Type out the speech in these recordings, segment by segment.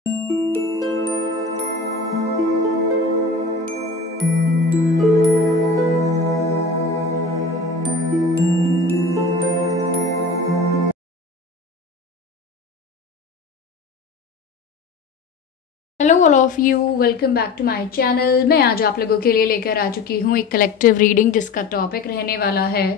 Hello all of you, welcome back to my channel. मैं आज आप लोगों के लिए लेकर आ चुकी हूँ एक कलेक्टिव रीडिंग जिसका टॉपिक रहने वाला है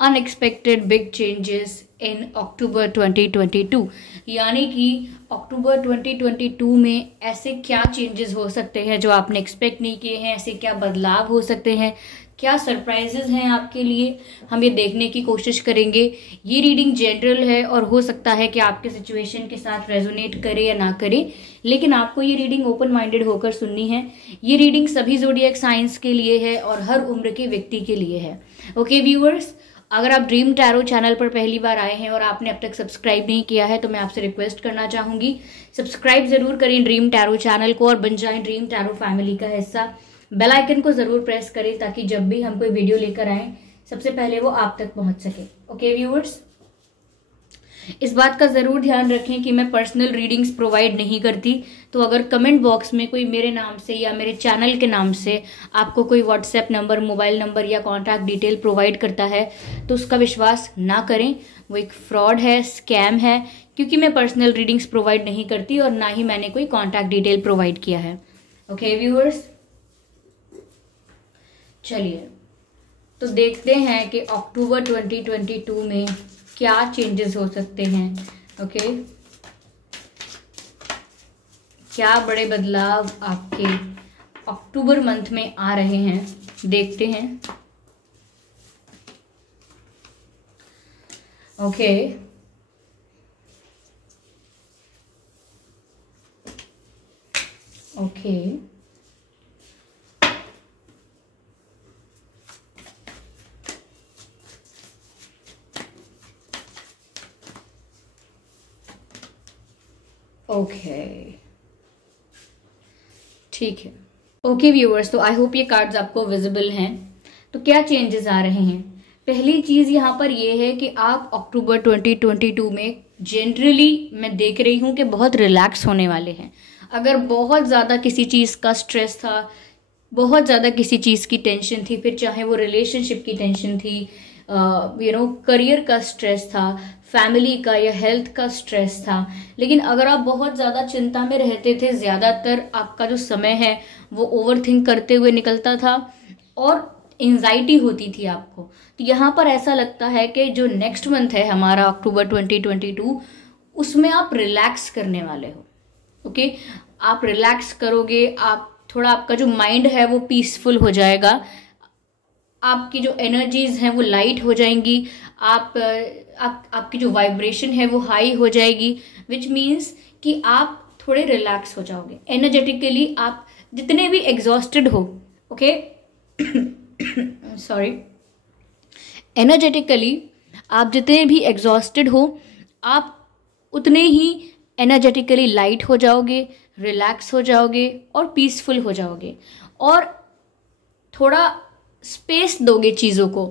अनएक्सपेक्टेड बिग चेंजेस इन अक्टूबर 2022। यानी कि अक्टूबर 2022 में ऐसे क्या चेंजेस हो सकते हैं जो आपने एक्सपेक्ट नहीं किए हैं, ऐसे क्या बदलाव हो सकते हैं, क्या सरप्राइजेस हैं आपके लिए, हम ये देखने की कोशिश करेंगे। ये रीडिंग जनरल है और हो सकता है कि आपके सिचुएशन के साथ रेजोनेट करे या ना करे, लेकिन आपको ये रीडिंग ओपन माइंडेड होकर सुननी है। ये रीडिंग सभी ज़ोडिएक साइंस के लिए है और हर उम्र के व्यक्ति के लिए है। ओके व्यूअर्स, अगर आप ड्रीम टैरो चैनल पर पहली बार आए हैं और आपने अब तक सब्सक्राइब नहीं किया है तो मैं आपसे रिक्वेस्ट करना चाहूँगी, सब्सक्राइब ज़रूर करें ड्रीम टैरो चैनल को और बन जाएं ड्रीम टैरो फैमिली का हिस्सा। बेल आइकन को ज़रूर प्रेस करें ताकि जब भी हम कोई वीडियो लेकर आएँ सबसे पहले वो आप तक पहुँच सके। ओके व्यूअर्स, इस बात का ज़रूर ध्यान रखें कि मैं पर्सनल रीडिंग्स प्रोवाइड नहीं करती, तो अगर कमेंट बॉक्स में कोई मेरे नाम से या मेरे चैनल के नाम से आपको कोई व्हाट्सएप नंबर, मोबाइल नंबर या कॉन्टैक्ट डिटेल प्रोवाइड करता है तो उसका विश्वास ना करें। वो एक फ्रॉड है, स्कैम है, क्योंकि मैं पर्सनल रीडिंग्स प्रोवाइड नहीं करती और ना ही मैंने कोई कॉन्टैक्ट डिटेल प्रोवाइड किया है। ओके व्यूअर्स, चलिए तो देखते हैं कि अक्टूबर 2022 में क्या चेंजेस हो सकते हैं। ओके, क्या बड़े बदलाव आपके अक्टूबर मंथ में आ रहे हैं, देखते हैं। ओके, ओके, ओके, ठीक है। ओके व्यूअर्स, तो आई होप ये कार्ड्स आपको विजिबल हैं। तो क्या चेंजेस आ रहे हैं? पहली चीज़ यहाँ पर ये है कि आप अक्टूबर 2022 में जनरली मैं देख रही हूँ कि बहुत रिलैक्स होने वाले हैं। अगर बहुत ज़्यादा किसी चीज़ का स्ट्रेस था, बहुत ज़्यादा किसी चीज़ की टेंशन थी, फिर चाहे वो रिलेशनशिप की टेंशन थी, करियर का स्ट्रेस था, फैमिली का या हेल्थ का स्ट्रेस था, लेकिन अगर आप बहुत ज़्यादा चिंता में रहते थे, ज़्यादातर आपका जो समय है वो ओवरथिंक करते हुए निकलता था और एंजाइटी होती थी आपको, तो यहाँ पर ऐसा लगता है कि जो नेक्स्ट मंथ है हमारा अक्टूबर 2022, उसमें आप रिलैक्स करने वाले हो। ओके, आप रिलैक्स करोगे, आप थोड़ा, आपका जो माइंड है वो पीसफुल हो जाएगा, आपकी जो एनर्जीज हैं वो लाइट हो जाएंगी, आपकी जो वाइब्रेशन है वो हाई हो जाएगी, विच मीन्स कि आप थोड़े रिलैक्स हो जाओगे एनर्जेटिकली। आप जितने भी एग्जॉस्टेड हो, ओके सॉरी, एनर्जेटिकली आप जितने भी एग्जॉस्टेड हो, आप उतने ही एनर्जेटिकली लाइट हो जाओगे, रिलैक्स हो जाओगे और पीसफुल हो जाओगे और थोड़ा स्पेस दोगे चीज़ों को।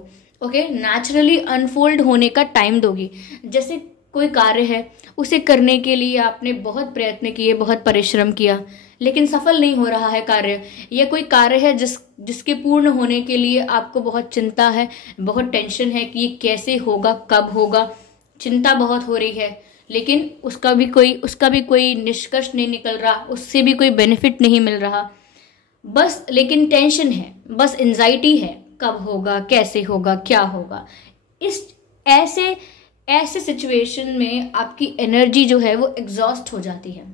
ओके, नेचुरली अनफोल्ड होने का टाइम दोगे। जैसे कोई कार्य है, उसे करने के लिए आपने बहुत प्रयत्न किए, बहुत परिश्रम किया, लेकिन सफल नहीं हो रहा है कार्य, या कोई कार्य है जिसके पूर्ण होने के लिए आपको बहुत चिंता है, बहुत टेंशन है कि ये कैसे होगा, कब होगा, चिंता बहुत हो रही है, लेकिन उसका भी कोई निष्कर्ष नहीं निकल रहा, उससे भी कोई बेनिफिट नहीं मिल रहा, बस लेकिन टेंशन है, बस एंजाइटी है, कब होगा, कैसे होगा, क्या होगा। इस ऐसे सिचुएशन में आपकी एनर्जी जो है वो एग्जॉस्ट हो जाती है।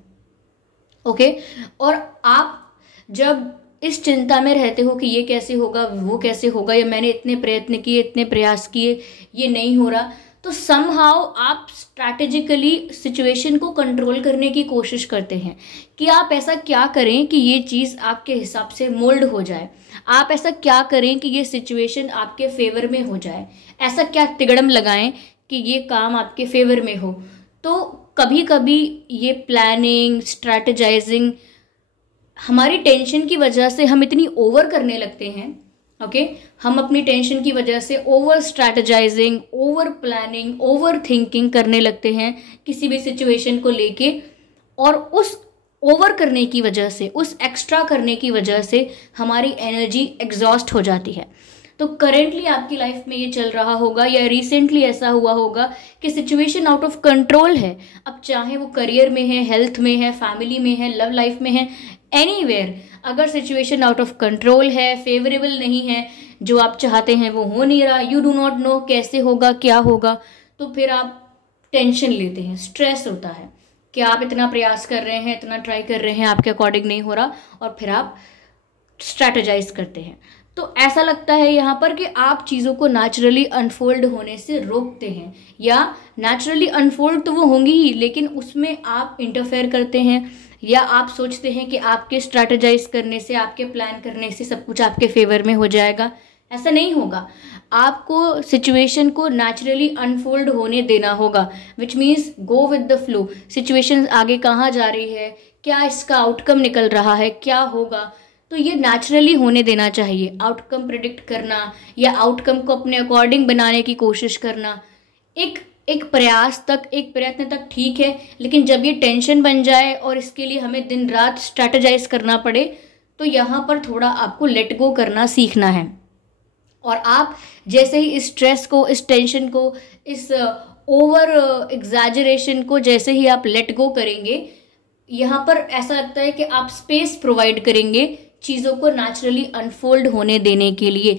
ओके, और आप जब इस चिंता में रहते हो कि ये कैसे होगा, वो कैसे होगा, या मैंने इतने प्रयत्न किए, इतने प्रयास किए, ये नहीं हो रहा, तो समहाउ आप स्ट्रैटेजिकली सिचुएशन को कंट्रोल करने की कोशिश करते हैं कि आप ऐसा क्या करें कि ये चीज़ आपके हिसाब से मोल्ड हो जाए, आप ऐसा क्या करें कि ये सिचुएशन आपके फेवर में हो जाए, ऐसा क्या तिगड़म लगाएं कि ये काम आपके फेवर में हो। तो कभी कभी ये प्लानिंग, स्ट्रैटेजाइजिंग, हमारी टेंशन की वजह से हम इतनी ओवर करने लगते हैं। ओके, हम अपनी टेंशन की वजह से over strategising, over planning, over thinking करने लगते हैं किसी भी सिचुएशन को लेके, और ओवर करने की वजह से, उस एक्स्ट्रा करने की वजह से हमारी एनर्जी एग्जॉस्ट हो जाती है। तो करेंटली आपकी लाइफ में ये चल रहा होगा या रिसेंटली ऐसा हुआ होगा कि सिचुएशन आउट ऑफ कंट्रोल है। अब चाहे वो करियर में है, हेल्थ में है, फैमिली में है, लव लाइफ में है, एनीवेयर, अगर सिचुएशन आउट ऑफ कंट्रोल है, फेवरेबल नहीं है, जो आप चाहते हैं वो हो नहीं रहा, यू डू नॉट नो कैसे होगा, क्या होगा, तो फिर आप टेंशन लेते हैं, स्ट्रेस होता है कि आप इतना प्रयास कर रहे हैं, इतना ट्राई कर रहे हैं, आपके अकॉर्डिंग नहीं हो रहा, और फिर आप स्ट्रैटेजाइज करते हैं। तो ऐसा लगता है यहाँ पर कि आप चीज़ों को नेचुरली अनफोल्ड होने से रोकते हैं, या नेचुरली अनफोल्ड तो वो होंगी ही, लेकिन उसमें आप इंटरफेयर करते हैं, या आप सोचते हैं कि आपके स्ट्रैटेजाइज करने से, आपके प्लान करने से सब कुछ आपके फेवर में हो जाएगा। ऐसा नहीं होगा। आपको सिचुएशन को नेचुरली अनफोल्ड होने देना होगा, which means go with the flow. Situation आगे कहाँ जा रही है, क्या इसका आउटकम निकल रहा है, क्या होगा, तो ये नेचुरली होने देना चाहिए। आउटकम प्रिडिक्ट करना या आउटकम को अपने अकॉर्डिंग बनाने की कोशिश करना एक प्रयास तक, एक प्रयत्न तक ठीक है, लेकिन जब ये टेंशन बन जाए और इसके लिए हमें दिन रात स्ट्रैटेजाइज करना पड़े, तो यहाँ पर थोड़ा आपको लेट गो करना सीखना है। और आप जैसे ही इस स्ट्रेस को, इस टेंशन को, इस ओवर एग्जैजरेशन को जैसे ही आप लेट गो करेंगे, यहाँ पर ऐसा लगता है कि आप स्पेस प्रोवाइड करेंगे चीज़ों को नेचुरली अनफोल्ड होने देने के लिए।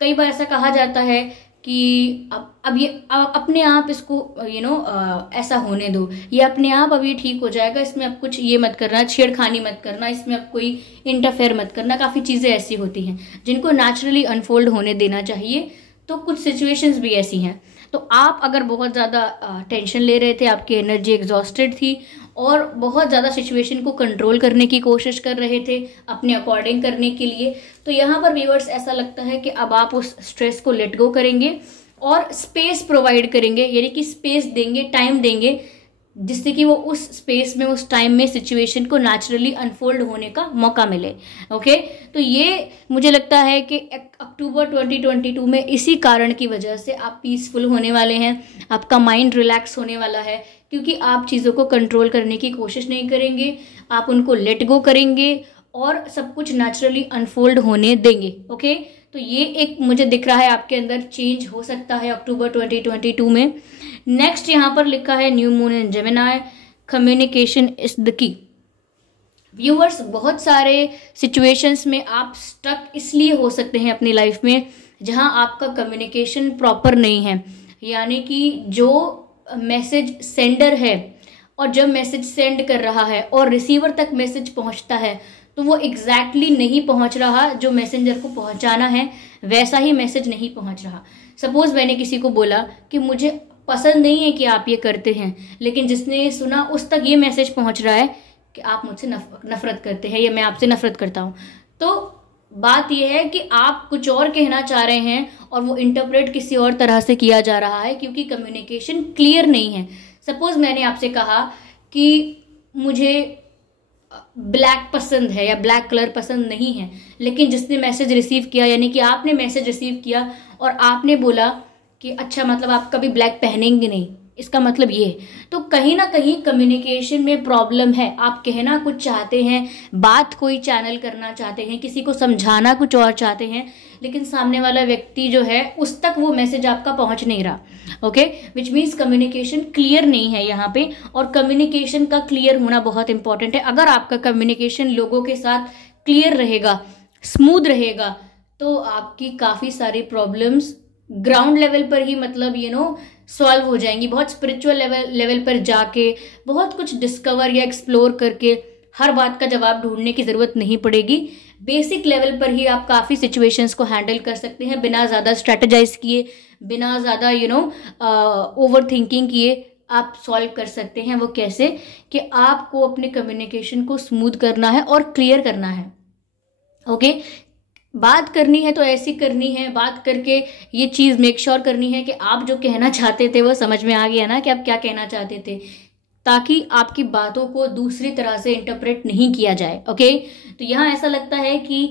कई बार ऐसा कहा जाता है कि अब ये अपने आप इसको ऐसा होने दो, ये अपने आप अब ये ठीक हो जाएगा, इसमें अब कुछ ये मत करना, छेड़खानी मत करना, इसमें अब कोई इंटरफेयर मत करना। काफ़ी चीज़ें ऐसी होती हैं जिनको नेचुरली अनफोल्ड होने देना चाहिए। तो कुछ सिचुएशंस भी ऐसी हैं। तो आप अगर बहुत ज़्यादा टेंशन ले रहे थे, आपकी एनर्जी एग्जॉस्टेड थी और बहुत ज़्यादा सिचुएशन को कंट्रोल करने की कोशिश कर रहे थे अपने अकॉर्डिंग करने के लिए, तो यहाँ पर व्यूअर्स ऐसा लगता है कि अब आप उस स्ट्रेस को लेट गो करेंगे और स्पेस प्रोवाइड करेंगे, यानी कि स्पेस देंगे, टाइम देंगे, जिससे कि वो उस स्पेस में, उस टाइम में सिचुएशन को नेचुरली अनफोल्ड होने का मौका मिले। ओके, तो ये मुझे लगता है कि अक्टूबर 2022 में इसी कारण की वजह से आप पीसफुल होने वाले हैं, आपका माइंड रिलैक्स होने वाला है, क्योंकि आप चीज़ों को कंट्रोल करने की कोशिश नहीं करेंगे, आप उनको लेट गो करेंगे और सब कुछ नेचुरली अनफोल्ड होने देंगे। ओके, तो ये एक मुझे दिख रहा है आपके अंदर चेंज हो सकता है अक्टूबर 2022 में। नेक्स्ट यहाँ पर लिखा है new moon in Gemini, communication is the key. Viewers, बहुत सारे सिचुएशंस में आप स्टक इसलिए हो सकते हैं अपनी लाइफ में जहाँ आपका कम्युनिकेशन प्रॉपर नहीं है, यानी कि जो मैसेज सेंडर है और जब मैसेज सेंड कर रहा है और रिसीवर तक मैसेज पहुंचता है तो वो एग्जैक्टली नहीं पहुंच रहा, जो मैसेंजर को पहुंचाना है वैसा ही मैसेज नहीं पहुंच रहा। सपोज मैंने किसी को बोला कि मुझे पसंद नहीं है कि आप ये करते हैं, लेकिन जिसने सुना उस तक ये मैसेज पहुंच रहा है कि आप मुझसे नफरत करते हैं या मैं आपसे नफरत करता हूँ। तो बात यह है कि आप कुछ और कहना चाह रहे हैं और वो इंटरप्रेट किसी और तरह से किया जा रहा है, क्योंकि कम्युनिकेशन क्लियर नहीं है। सपोज मैंने आपसे कहा कि मुझे ब्लैक पसंद है या ब्लैक कलर पसंद नहीं है, लेकिन जिसने मैसेज रिसीव किया, यानी कि आपने मैसेज रिसीव किया और आपने बोला कि अच्छा, मतलब आप कभी ब्लैक पहनेंगे नहीं, इसका मतलब ये है। तो कहीं ना कहीं कम्युनिकेशन में प्रॉब्लम है। आप कहना कुछ चाहते हैं, बात कोई चैनल करना चाहते हैं, किसी को समझाना कुछ और चाहते हैं, लेकिन सामने वाला व्यक्ति जो है उस तक वो मैसेज आपका पहुंच नहीं रहा। Okay, which means communication clear नहीं है यहाँ पे, और कम्युनिकेशन का क्लियर होना बहुत इंपॉर्टेंट है। अगर आपका कम्युनिकेशन लोगों के साथ क्लियर रहेगा, स्मूथ रहेगा, तो आपकी काफ़ी सारी प्रॉब्लम्स ग्राउंड लेवल पर ही, मतलब सॉल्व हो जाएंगी। बहुत स्पिरिचुअल लेवल पर जाके बहुत कुछ डिस्कवर या एक्सप्लोर करके हर बात का जवाब ढूंढने की ज़रूरत नहीं पड़ेगी। बेसिक लेवल पर ही आप काफ़ी सिचुएशंस को हैंडल कर सकते हैं बिना ज़्यादा स्ट्रेटेजाइज किए, बिना ज़्यादा ओवर थिंकिंग किए आप सॉल्व कर सकते हैं। वो कैसे कि आपको अपने कम्युनिकेशन को स्मूथ करना है और क्लियर करना है। ओके, बात करनी है तो ऐसी करनी है, बात करके ये चीज़ मेक श्योर करनी है कि आप जो कहना चाहते थे वो समझ में आ गया ना कि आप क्या कहना चाहते थे, ताकि आपकी बातों को दूसरी तरह से इंटरप्रेट नहीं किया जाए। ओके, तो यहाँ ऐसा लगता है कि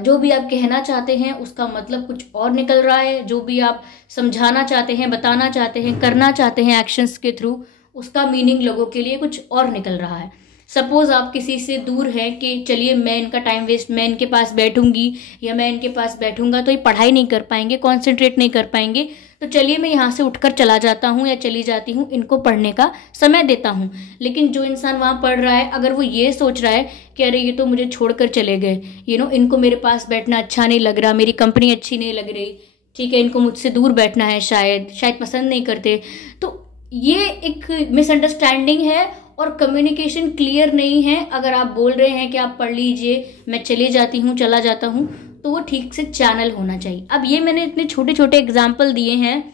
जो भी आप कहना चाहते हैं उसका मतलब कुछ और निकल रहा है, जो भी आप समझाना चाहते हैं, बताना चाहते हैं, करना चाहते हैं एक्शंस के थ्रू, उसका मीनिंग लोगों के लिए कुछ और निकल रहा है। सपोज आप किसी से दूर हैं कि चलिए मैं इनका टाइम वेस्ट, मैं इनके पास बैठूंगी या मैं इनके पास बैठूंगा तो ये पढ़ाई नहीं कर पाएंगे, कॉन्सेंट्रेट नहीं कर पाएंगे, तो चलिए मैं यहाँ से उठकर चला जाता हूँ या चली जाती हूँ, इनको पढ़ने का समय देता हूँ। लेकिन जो इंसान वहाँ पढ़ रहा है, अगर वो ये सोच रहा है कि अरे ये तो मुझे छोड़कर चले गए, इनको मेरे पास बैठना अच्छा नहीं लग रहा, मेरी कंपनी अच्छी नहीं लग रही, ठीक है, इनको मुझसे दूर बैठना है, शायद पसंद नहीं करते, तो ये एक मिसअंडरस्टैंडिंग है और कम्युनिकेशन क्लियर नहीं है। अगर आप बोल रहे हैं कि आप पढ़ लीजिए, मैं चली जाती हूँ, चला जाता हूँ, तो वो ठीक से चैनल होना चाहिए। अब ये मैंने इतने छोटे छोटे एग्जाम्पल दिए हैं,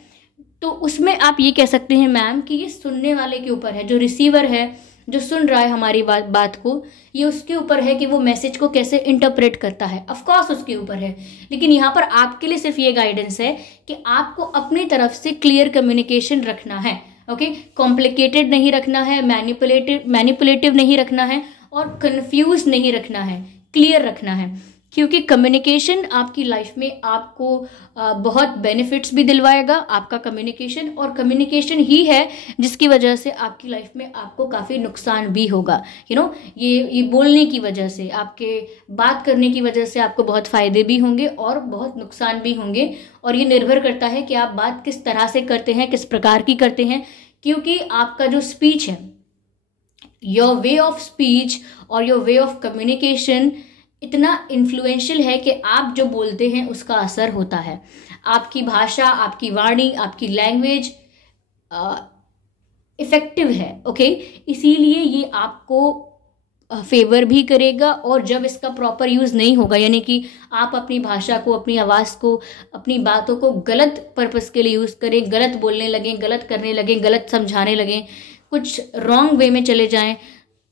तो उसमें आप ये कह सकते हैं मैम कि ये सुनने वाले के ऊपर है, जो रिसीवर है, जो सुन रहा है हमारी बात को, ये उसके ऊपर है कि वो मैसेज को कैसे इंटरप्रेट करता है। ऑफ कोर्स उसके ऊपर है, लेकिन यहाँ पर आपके लिए सिर्फ ये गाइडेंस है कि आपको अपनी तरफ से क्लियर कम्युनिकेशन रखना है। ओके, कॉम्प्लिकेटेड नहीं रखना है, मैनिपुलेटिव नहीं रखना है और कंफ्यूज नहीं रखना है, क्लियर रखना है, क्योंकि कम्युनिकेशन आपकी लाइफ में आपको बहुत बेनिफिट्स भी दिलवाएगा, आपका कम्युनिकेशन, और कम्युनिकेशन ही है जिसकी वजह से आपकी लाइफ में आपको काफ़ी नुकसान भी होगा। ये बोलने की वजह से, आपके बात करने की वजह से आपको बहुत फ़ायदे भी होंगे और बहुत नुकसान भी होंगे, और ये निर्भर करता है कि आप बात किस तरह से करते हैं, किस प्रकार की करते हैं, क्योंकि आपका जो स्पीच है, योर वे ऑफ स्पीच और योर वे ऑफ कम्युनिकेशन इतना इन्फ्लुएंशियल है कि आप जो बोलते हैं उसका असर होता है। आपकी भाषा, आपकी वाणी, आपकी लैंग्वेज इफेक्टिव है। ओके, इसीलिए ये आपको फेवर भी करेगा, और जब इसका प्रॉपर यूज़ नहीं होगा, यानी कि आप अपनी भाषा को, अपनी आवाज़ को, अपनी बातों को गलत पर्पस के लिए यूज़ करें, गलत बोलने लगें, गलत करने लगें, गलत समझाने लगें, कुछ रॉन्ग वे में चले जाएं,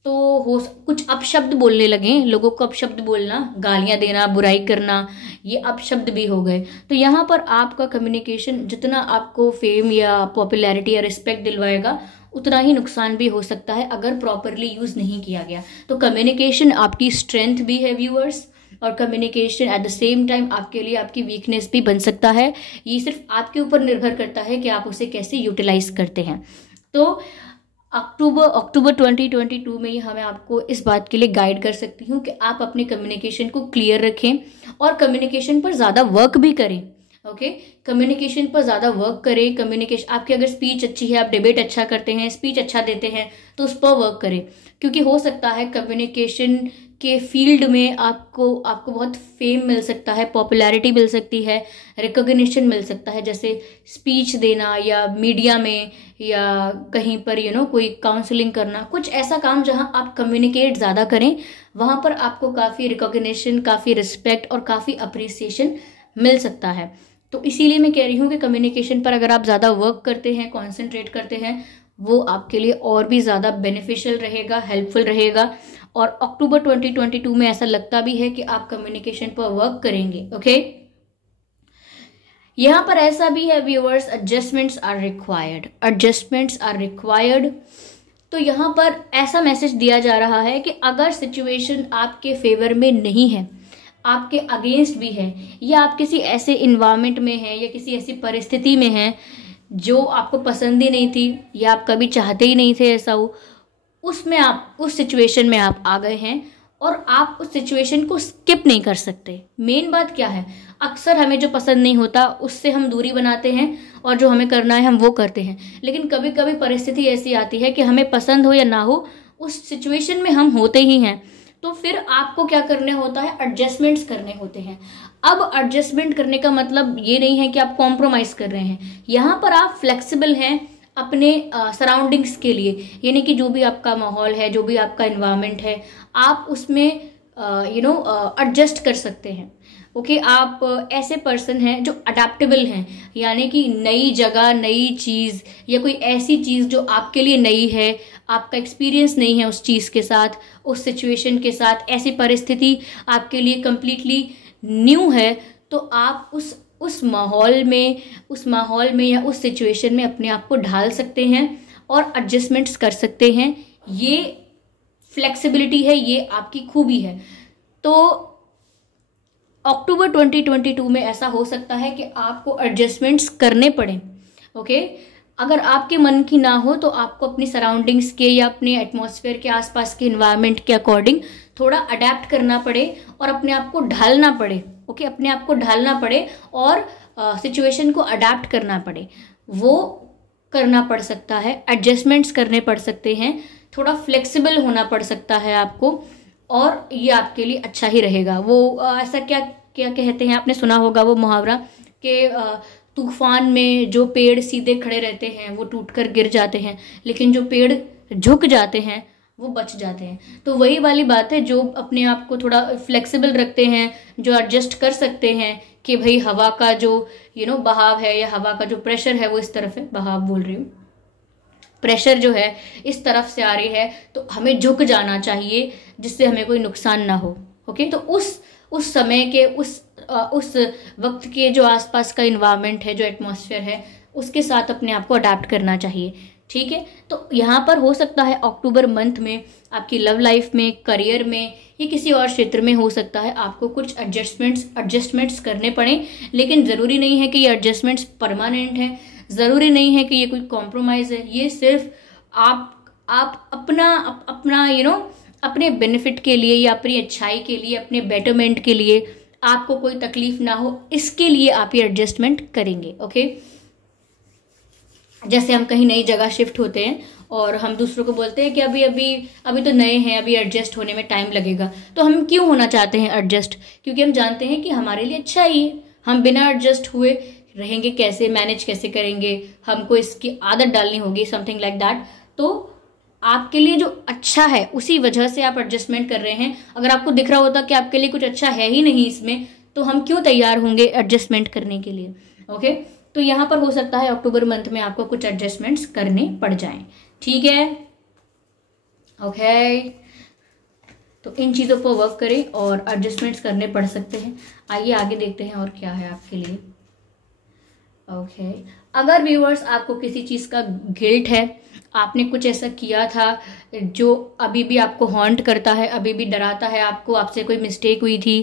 तो कुछ अपशब्द बोलने लगें, लोगों को अपशब्द बोलना, गालियां देना, बुराई करना, ये अपशब्द भी हो गए, तो यहाँ पर आपका कम्युनिकेशन जितना आपको फेम या पॉपुलैरिटी या रिस्पेक्ट दिलवाएगा, उतना ही नुकसान भी हो सकता है अगर प्रॉपरली यूज़ नहीं किया गया। तो कम्युनिकेशन आपकी स्ट्रेंथ भी है व्यूअर्स, और communication at the same time आपके लिए आपकी वीकनेस भी बन सकता है। ये सिर्फ आपके ऊपर निर्भर करता है कि आप उसे कैसे यूटिलाइज करते हैं। तो अक्टूबर 2022 में ही मैं आपको इस बात के लिए गाइड कर सकती हूँ कि आप अपने कम्युनिकेशन को क्लियर रखें और कम्युनिकेशन पर ज़्यादा वर्क भी करें। ओके, कम्युनिकेशन पर ज़्यादा वर्क करें। कम्युनिकेशन, आपकी अगर स्पीच अच्छी है, आप डिबेट अच्छा करते हैं, स्पीच अच्छा देते हैं, तो उस पर वर्क करें, क्योंकि हो सकता है कम्युनिकेशन के फील्ड में आपको बहुत फेम मिल सकता है, पॉपुलैरिटी मिल सकती है, रिकॉग्निशन मिल सकता है, जैसे स्पीच देना या मीडिया में या कहीं पर कोई काउंसलिंग करना, कुछ ऐसा काम जहां आप कम्युनिकेट ज़्यादा करें, वहां पर आपको काफ़ी रिकॉग्निशन, काफ़ी रिस्पेक्ट और काफ़ी अप्रिसिएशन मिल सकता है। तो इसीलिए मैं कह रही हूँ कि कम्युनिकेशन पर अगर आप ज़्यादा वर्क करते हैं, कॉन्सेंट्रेट करते हैं, वो आपके लिए और भी ज़्यादा बेनिफिशियल रहेगा, हेल्पफुल रहेगा। और अक्टूबर 2022 में ऐसा लगता भी है कि आप कम्युनिकेशन पर वर्क करेंगे। ओके, यहाँ पर ऐसा भी है व्यूअर्स, एडजस्टमेंट्स आर रिक्वायर्ड। तो यहाँ पर ऐसा मैसेज दिया जा रहा है कि अगर सिचुएशन आपके फेवर में नहीं है, आपके अगेंस्ट भी है, या आप किसी ऐसे इन्वायरमेंट में हैं या किसी ऐसी परिस्थिति में हैं जो आपको पसंद ही नहीं थी या आप कभी चाहते ही नहीं थे ऐसा हो, उसमें आप उस सिचुएशन में आप आ गए हैं और आप उस सिचुएशन को स्किप नहीं कर सकते। मेन बात क्या है, अक्सर हमें जो पसंद नहीं होता उससे हम दूरी बनाते हैं और जो हमें करना है हम वो करते हैं, लेकिन कभी कभी परिस्थिति ऐसी आती है कि हमें पसंद हो या ना हो, उस सिचुएशन में हम होते ही हैं, तो फिर आपको क्या करने होता है, एडजस्टमेंट्स करने होते हैं। अब एडजस्टमेंट करने का मतलब ये नहीं है कि आप कॉम्प्रोमाइज़ कर रहे हैं, यहाँ पर आप फ्लेक्सिबल हैं अपने सराउंडिंग्स के लिए, यानी कि जो भी आपका माहौल है, जो भी आपका एनवायरनमेंट है, आप उसमें एडजस्ट कर सकते हैं। ओके, आप ऐसे पर्सन हैं जो अडेप्टेबल हैं, यानी कि नई जगह, नई चीज़ या कोई ऐसी चीज़ जो आपके लिए नई है, आपका एक्सपीरियंस नहीं है उस चीज़ के साथ, उस सिचुएशन के साथ, ऐसी परिस्थिति आपके लिए कम्प्लीटली न्यू है, तो आप उस माहौल में या उस सिचुएशन में अपने आप को ढाल सकते हैं और एडजस्टमेंट्स कर सकते हैं। ये फ्लेक्सिबिलिटी है, ये आपकी खूबी है। तो अक्टूबर 2022 में ऐसा हो सकता है कि आपको एडजस्टमेंट्स करने पड़े। ओके, अगर आपके मन की ना हो तो आपको अपनी सराउंडिंग्स के या अपने एटमॉस्फेयर के आसपास के इन्वायरमेंट के अकॉर्डिंग थोड़ा अडेप्ट करना पड़े और अपने आप को ढालना पड़े। ओके, अपने आप को ढालना पड़े और सिचुएशन को अडेप्ट करना पड़े, वो करना पड़ सकता है, एडजस्टमेंट्स करने पड़ सकते हैं, थोड़ा फ्लेक्सिबल होना पड़ सकता है आपको, और ये आपके लिए अच्छा ही रहेगा। वो ऐसा क्या क्या कहते हैं, आपने सुना होगा वो मुहावरा कि तूफान में जो पेड़ सीधे खड़े रहते हैं वो टूटकर गिर जाते हैं, लेकिन जो पेड़ झुक जाते हैं वो बच जाते हैं। तो वही वाली बात है, जो अपने आप को थोड़ा फ्लेक्सिबल रखते हैं, जो एडजस्ट कर सकते हैं कि भाई हवा का जो बहाव है या हवा का जो प्रेशर है वो इस तरफ है, बहाव बोल रही हूँ, प्रेशर जो है इस तरफ से आ रही है, तो हमें झुक जाना चाहिए जिससे हमें कोई नुकसान ना हो। ओके, तो उस समय के उस वक्त के जो आसपास का इन्वायरमेंट है, जो एटमॉस्फेयर है, उसके साथ अपने आप को अडाप्ट करना चाहिए। ठीक है, तो यहाँ पर हो सकता है अक्टूबर मंथ में आपकी लव लाइफ में, करियर में या किसी और क्षेत्र में हो सकता है आपको कुछ एडजस्टमेंट्स करने पड़े, लेकिन ज़रूरी नहीं है कि ये एडजस्टमेंट्स परमानेंट हैं, ज़रूरी नहीं है कि ये कोई कॉम्प्रोमाइज़ है। ये सिर्फ आप अपना अपने बेनिफिट के लिए या अपनी अच्छाई के लिए, अपने बेटरमेंट के लिए, आपको कोई तकलीफ ना हो इसके लिए आप ये एडजस्टमेंट करेंगे। ओके, जैसे हम कहीं नई जगह शिफ्ट होते हैं और हम दूसरों को बोलते हैं कि अभी तो नए हैं, अभी एडजस्ट होने में टाइम लगेगा, तो हम क्यों होना चाहते हैं एडजस्ट? क्योंकि हम जानते हैं कि हमारे लिए अच्छा ही है। हम बिना एडजस्ट हुए रहेंगे कैसे, मैनेज कैसे करेंगे, हमको इसकी आदत डालनी होगी, समथिंग लाइक दैट। तो आपके लिए जो अच्छा है उसी वजह से आप एडजस्टमेंट कर रहे हैं। अगर आपको दिख रहा होता कि आपके लिए कुछ अच्छा है ही नहीं इसमें, तो हम क्यों तैयार होंगे एडजस्टमेंट करने के लिए? ओके, तो यहाँ पर हो सकता है अक्टूबर मंथ में आपको कुछ एडजस्टमेंट्स करने पड़ जाएं। ठीक है, ओके, तो इन चीज़ों पर वर्क करें और एडजस्टमेंट्स करने पड़ सकते हैं। आइए आगे देखते हैं और क्या है आपके लिए। ओके, अगर व्यूअर्स आपको किसी चीज़ का गिल्ट है, आपने कुछ ऐसा किया था जो अभी भी आपको हॉन्ट करता है, अभी भी डराता है आपको, आपसे कोई मिस्टेक हुई थी,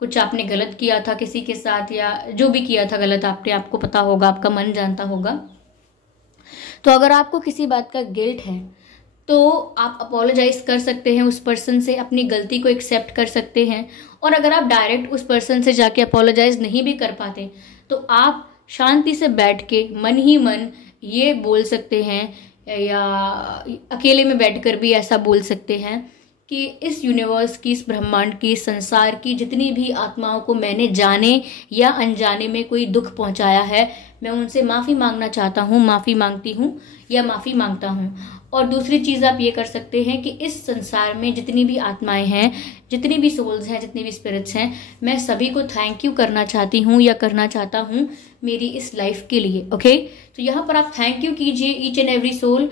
कुछ आपने गलत किया था किसी के साथ, या जो भी किया था गलत आपको पता होगा, आपका मन जानता होगा, तो अगर आपको किसी बात का गिल्ट है तो आप अपोलोजाइज कर सकते हैं उस पर्सन से, अपनी गलती को एक्सेप्ट कर सकते हैं। और अगर आप डायरेक्ट उस पर्सन से जाके अपोलोजाइज नहीं भी कर पाते तो आप शांति से बैठ के मन ही मन ये बोल सकते हैं, या अकेले में बैठकर भी ऐसा बोल सकते हैं कि इस यूनिवर्स की, इस ब्रह्मांड की, इस संसार की जितनी भी आत्माओं को मैंने जाने या अनजाने में कोई दुख पहुंचाया है, मैं उनसे माफ़ी मांगना चाहता हूँ, माफ़ी मांगती हूँ या माफ़ी मांगता हूँ। और दूसरी चीज़ आप ये कर सकते हैं कि इस संसार में जितनी भी आत्माएं हैं, जितनी भी सोल्स हैं, जितनी भी स्पिरिट्स हैं, मैं सभी को थैंक यू करना चाहती हूँ या करना चाहता हूँ मेरी इस लाइफ के लिए। ओके, तो यहाँ पर आप थैंक यू कीजिए ईच एंड एवरी सोल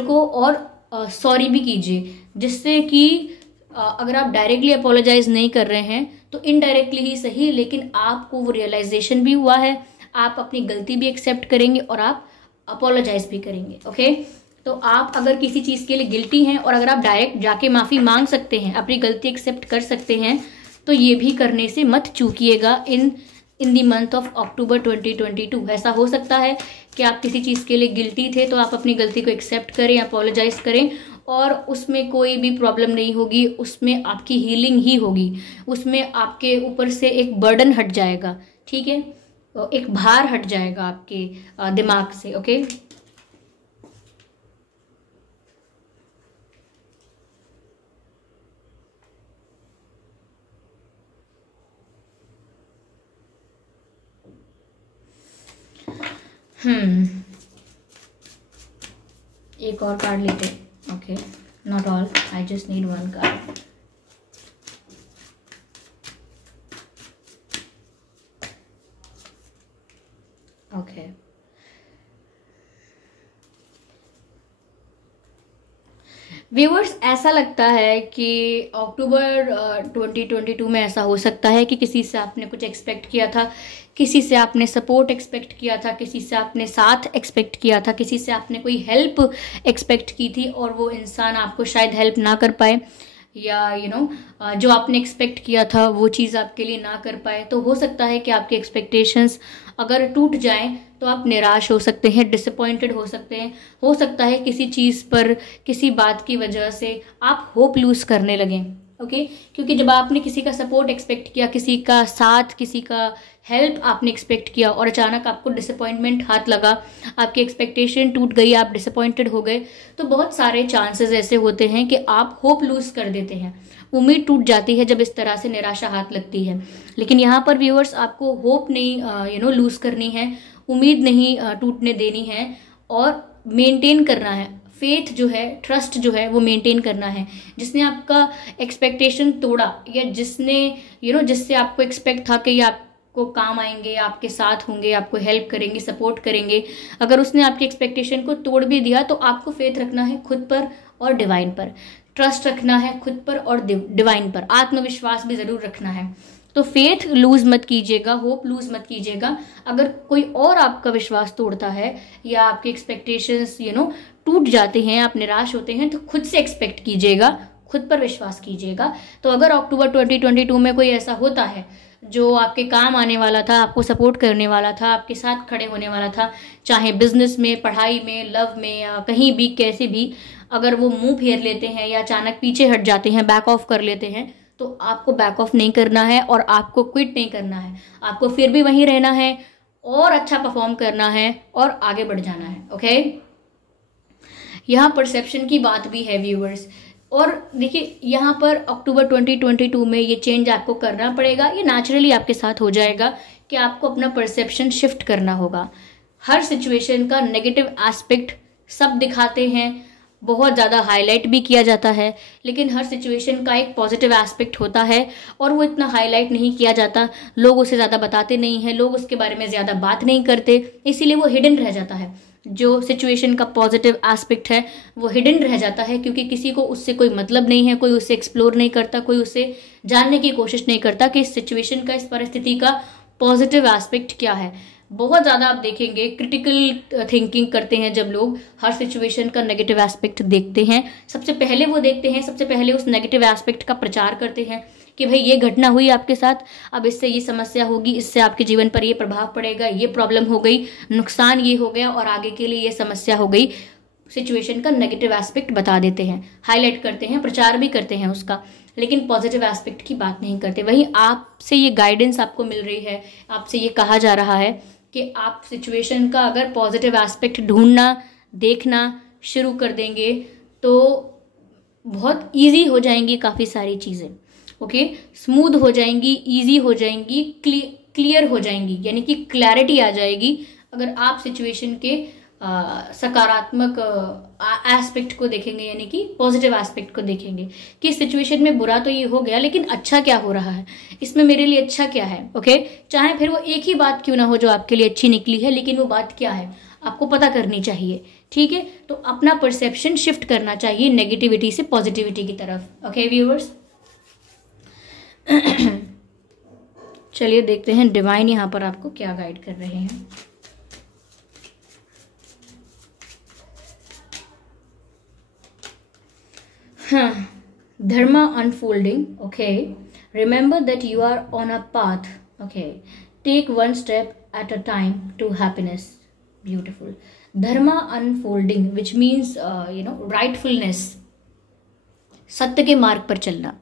को, और सॉरी भी कीजिए, जिससे कि अगर आप डायरेक्टली अपोलोजाइज नहीं कर रहे हैं तो इनडायरेक्टली ही सही, लेकिन आपको वो रियलाइजेशन भी हुआ है, आप अपनी गलती भी एक्सेप्ट करेंगे और आप अपोलोजाइज भी करेंगे। ओके, तो आप अगर किसी चीज़ के लिए गिल्टी हैं और अगर आप डायरेक्ट जाके माफ़ी मांग सकते हैं, अपनी गलती एक्सेप्ट कर सकते हैं, तो ये भी करने से मत चूकिएगा इन दी मंथ ऑफ अक्टूबर 2022। ऐसा हो सकता है कि आप किसी चीज़ के लिए गिल्टी थे तो आप अपनी गलती को एक्सेप्ट करें, अपोलोजाइज करें, और उसमें कोई भी प्रॉब्लम नहीं होगी, उसमें आपकी हीलिंग ही होगी, उसमें आपके ऊपर से एक बर्डन हट जाएगा। ठीक है, एक भार हट जाएगा आपके दिमाग से। ओके, एक और कार्ड लेते हैं। Okay, not all, I just need one card. Okay, viewers, ऐसा लगता है कि अक्टूबर 2022 में ऐसा हो सकता है कि किसी से आपने कुछ एक्सपेक्ट किया था, किसी से आपने सपोर्ट एक्सपेक्ट किया था, किसी से आपने साथ एक्सपेक्ट किया था, किसी से आपने कोई हेल्प एक्सपेक्ट की थी और वो इंसान आपको शायद हेल्प ना कर पाए, या जो आपने एक्सपेक्ट किया था वो चीज़ आपके लिए ना कर पाए, तो हो सकता है कि आपके एक्सपेक्टेशंस अगर टूट जाएं तो आप निराश हो सकते हैं, डिसअपॉइंटेड हो सकते हैं। हो सकता है किसी चीज़ पर, किसी बात की वजह से आप होप लूज करने लगें। ओके, क्योंकि जब आपने किसी का सपोर्ट एक्सपेक्ट किया, किसी का साथ, किसी का हेल्प आपने एक्सपेक्ट किया और अचानक आपको डिसअपॉइंटमेंट हाथ लगा, आपकी एक्सपेक्टेशन टूट गई, आप डिसअपॉइंटेड हो गए, तो बहुत सारे चांसेस ऐसे होते हैं कि आप होप लूज कर देते हैं। उम्मीद टूट जाती है जब इस तरह से निराशा हाथ लगती है। लेकिन यहाँ पर व्यूअर्स, आपको होप नहीं लूज करनी है, उम्मीद नहीं टूटने देनी है, और मेंटेन करना है। फेथ जो है, ट्रस्ट जो है, वो मेंटेन करना है। जिसने आपका एक्सपेक्टेशन तोड़ा, या जिसने जिससे आपको एक्सपेक्ट था कि ये आपको काम आएंगे, आपके साथ होंगे, आपको हेल्प करेंगे, सपोर्ट करेंगे, अगर उसने आपकी एक्सपेक्टेशन को तोड़ भी दिया, तो आपको फेथ रखना है खुद पर और डिवाइन पर। ट्रस्ट रखना है खुद पर और डिवाइन पर। आत्मविश्वास भी जरूर रखना है। तो फेथ लूज मत कीजिएगा, होप लूज मत कीजिएगा। अगर कोई और आपका विश्वास तोड़ता है या आपके एक्सपेक्टेशंस टूट जाते हैं, आप निराश होते हैं, तो खुद से एक्सपेक्ट कीजिएगा, खुद पर विश्वास कीजिएगा। तो अगर अक्टूबर 2022 में कोई ऐसा होता है जो आपके काम आने वाला था, आपको सपोर्ट करने वाला था, आपके साथ खड़े होने वाला था, चाहे बिजनेस में, पढ़ाई में, लव में, या कहीं भी, कैसे भी, अगर वो मुंह फेर लेते हैं या अचानक पीछे हट जाते हैं, बैक ऑफ कर लेते हैं, तो आपको बैक ऑफ नहीं करना है और आपको क्विट नहीं करना है। आपको फिर भी वहीं रहना है और अच्छा परफॉर्म करना है और आगे बढ़ जाना है। ओके, यहाँ परसेप्शन की बात भी है व्यूअर्स। और देखिए, यहाँ पर अक्टूबर 2022 में ये चेंज आपको करना पड़ेगा। ये नेचुरली आपके साथ हो जाएगा कि आपको अपना परसेप्शन शिफ्ट करना होगा। हर सिचुएशन का नेगेटिव एस्पेक्ट सब दिखाते हैं, बहुत ज़्यादा हाईलाइट भी किया जाता है, लेकिन हर सिचुएशन का एक पॉजिटिव एस्पेक्ट होता है और वो इतना हाईलाइट नहीं किया जाता। लोग उसे ज़्यादा बताते नहीं हैं, लोग उसके बारे में ज़्यादा बात नहीं करते, इसीलिए वो हिडन रह जाता है। जो सिचुएशन का पॉजिटिव एस्पेक्ट है वो हिडन रह जाता है, क्योंकि किसी को उससे कोई मतलब नहीं है, कोई उसे एक्सप्लोर नहीं करता, कोई उसे जानने की कोशिश नहीं करता कि इस सिचुएशन का, इस परिस्थिति का पॉजिटिव एस्पेक्ट क्या है। बहुत ज़्यादा आप देखेंगे क्रिटिकल थिंकिंग करते हैं जब लोग, हर सिचुएशन का नेगेटिव एस्पेक्ट देखते हैं, सबसे पहले वो देखते हैं, सबसे पहले उस नेगेटिव एस्पेक्ट का प्रचार करते हैं कि भाई ये घटना हुई आपके साथ, अब इससे ये समस्या होगी, इससे आपके जीवन पर ये प्रभाव पड़ेगा, ये प्रॉब्लम हो गई, नुकसान ये हो गया और आगे के लिए ये समस्या हो गई। सिचुएशन का नेगेटिव एस्पेक्ट बता देते हैं, हाईलाइट करते हैं, प्रचार भी करते हैं उसका, लेकिन पॉजिटिव एस्पेक्ट की बात नहीं करते। वहीं आपसे ये गाइडेंस आपको मिल रही है, आपसे ये कहा जा रहा है कि आप सिचुएशन का अगर पॉजिटिव एस्पेक्ट ढूंढना, देखना शुरू कर देंगे तो बहुत इजी हो जाएंगी काफ़ी सारी चीज़ें। ओके, स्मूथ हो जाएंगी, इजी हो जाएंगी, क्लियर हो जाएंगी, यानी कि क्लैरिटी आ जाएगी अगर आप सिचुएशन के सकारात्मक एस्पेक्ट को देखेंगे, यानी कि पॉजिटिव एस्पेक्ट को देखेंगे कि सिचुएशन में बुरा तो ये हो गया, लेकिन अच्छा क्या हो रहा है, इसमें मेरे लिए अच्छा क्या है। ओके, चाहे फिर वो एक ही बात क्यों ना हो जो आपके लिए अच्छी निकली है, लेकिन वो बात क्या है आपको पता करनी चाहिए। ठीक है, तो अपना परसेप्शन शिफ्ट करना चाहिए नेगेटिविटी से पॉजिटिविटी की तरफ। ओके व्यूअर्स, चलिए देखते हैं डिवाइन यहाँ पर आपको क्या गाइड कर रहे हैं। Dharma unfolding. Okay, remember that you are on a path. Okay, take one step at a time to happiness. Beautiful. Dharma unfolding, which means rightfulness. सत्य के मार्ग पर चलना,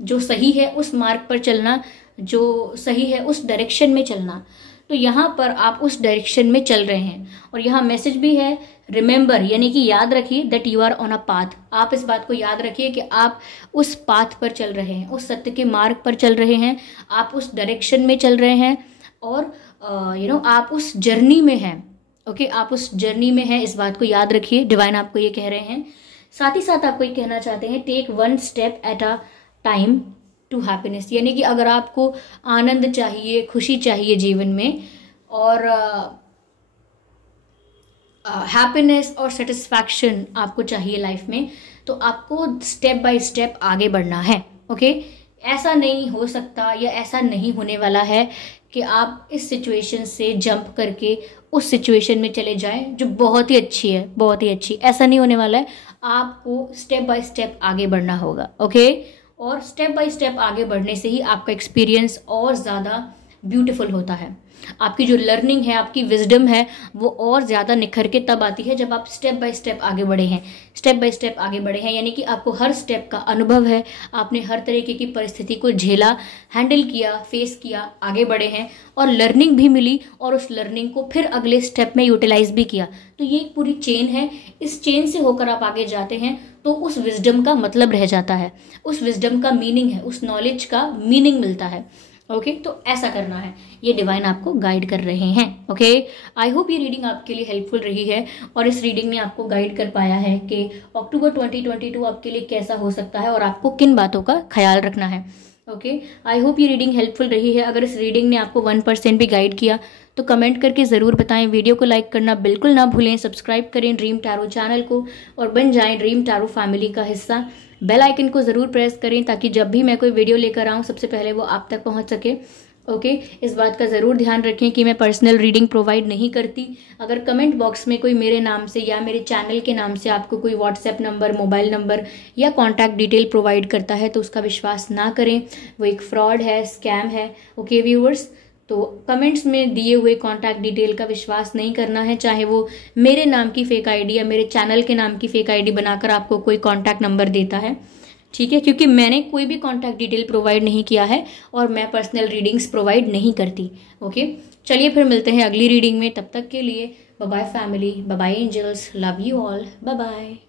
जो सही है उस मार्ग पर चलना, जो सही है उस डायरेक्शन में चलना। तो यहाँ पर आप उस डायरेक्शन में चल रहे हैं और यहाँ मैसेज भी है रिमेंबर, यानी कि याद रखिए that you are on a path. आप इस बात को याद रखिए कि आप उस पाथ पर चल रहे हैं, उस सत्य के मार्ग पर चल रहे हैं, आप उस डायरेक्शन में चल रहे हैं और आप उस जर्नी में हैं। ओके, आप उस जर्नी में हैं, इस बात को याद रखिए। डिवाइन आपको ये कह रहे हैं। साथ ही साथ आपको ये कहना चाहते हैं take one step at a time to happiness, यानी कि अगर आपको आनंद चाहिए, खुशी चाहिए जीवन में और हैप्पीनेस और सेटिस्फैक्शन आपको चाहिए लाइफ में, तो आपको स्टेप बाय स्टेप आगे बढ़ना है। ओके, ऐसा नहीं हो सकता या ऐसा नहीं होने वाला है कि आप इस सिचुएशन से जंप करके उस सिचुएशन में चले जाएं जो बहुत ही अच्छी है, बहुत ही अच्छी, ऐसा नहीं होने वाला है। आपको स्टेप बाय स्टेप आगे बढ़ना होगा। ओके, और स्टेप बाय स्टेप आगे बढ़ने से ही आपका एक्सपीरियंस और ज़्यादा ब्यूटीफुल होता है। आपकी जो लर्निंग है, आपकी विजडम है, वो और ज़्यादा निखर के तब आती है जब आप स्टेप बाय स्टेप आगे बढ़े हैं। स्टेप बाय स्टेप आगे बढ़े हैं यानी कि आपको हर स्टेप का अनुभव है, आपने हर तरीके की परिस्थिति को झेला, हैंडल किया, फेस किया, आगे बढ़े हैं और लर्निंग भी मिली और उस लर्निंग को फिर अगले स्टेप में यूटिलाइज भी किया। तो ये एक पूरी चेन है। इस चेन से होकर आप आगे जाते हैं तो उस विजडम का मतलब रह जाता है, उस विजडम का मीनिंग है, उस नॉलेज का मीनिंग मिलता है। ओके, तो ऐसा करना है, ये डिवाइन आपको गाइड कर रहे हैं। ओके, आई होप ये रीडिंग आपके लिए हेल्पफुल रही है और इस रीडिंग ने आपको गाइड कर पाया है कि अक्टूबर 2022 आपके लिए कैसा हो सकता है और आपको किन बातों का ख्याल रखना है। ओके, आई होप ये रीडिंग हेल्पफुल रही है। अगर इस रीडिंग ने आपको 1% भी गाइड किया तो कमेंट करके ज़रूर बताएं। वीडियो को लाइक करना बिल्कुल ना भूलें। सब्सक्राइब करें ड्रीम टैरो चैनल को और बन जाएं ड्रीम टैरो फैमिली का हिस्सा। बेल आइकन को ज़रूर प्रेस करें ताकि जब भी मैं कोई वीडियो लेकर आऊँ सबसे पहले वो आप तक पहुँच सके। ओके, इस बात का ज़रूर ध्यान रखें कि मैं पर्सनल रीडिंग प्रोवाइड नहीं करती। अगर कमेंट बॉक्स में कोई मेरे नाम से या मेरे चैनल के नाम से आपको कोई व्हाट्सएप नंबर, मोबाइल नंबर या कॉन्टैक्ट डिटेल प्रोवाइड करता है तो उसका विश्वास ना करें, वो एक फ्रॉड है, स्कैम है। ओके व्यूअर्स, तो कमेंट्स में दिए हुए कॉन्टैक्ट डिटेल का विश्वास नहीं करना है, चाहे वो मेरे नाम की फेक आईडी या मेरे चैनल के नाम की फेक आईडी बनाकर आपको कोई कॉन्टैक्ट नंबर देता है। ठीक है, क्योंकि मैंने कोई भी कॉन्टैक्ट डिटेल प्रोवाइड नहीं किया है और मैं पर्सनल रीडिंग्स प्रोवाइड नहीं करती। ओके, चलिए फिर मिलते हैं अगली रीडिंग में। तब तक के लिए bye bye family, bye bye angels, love you all, bye bye.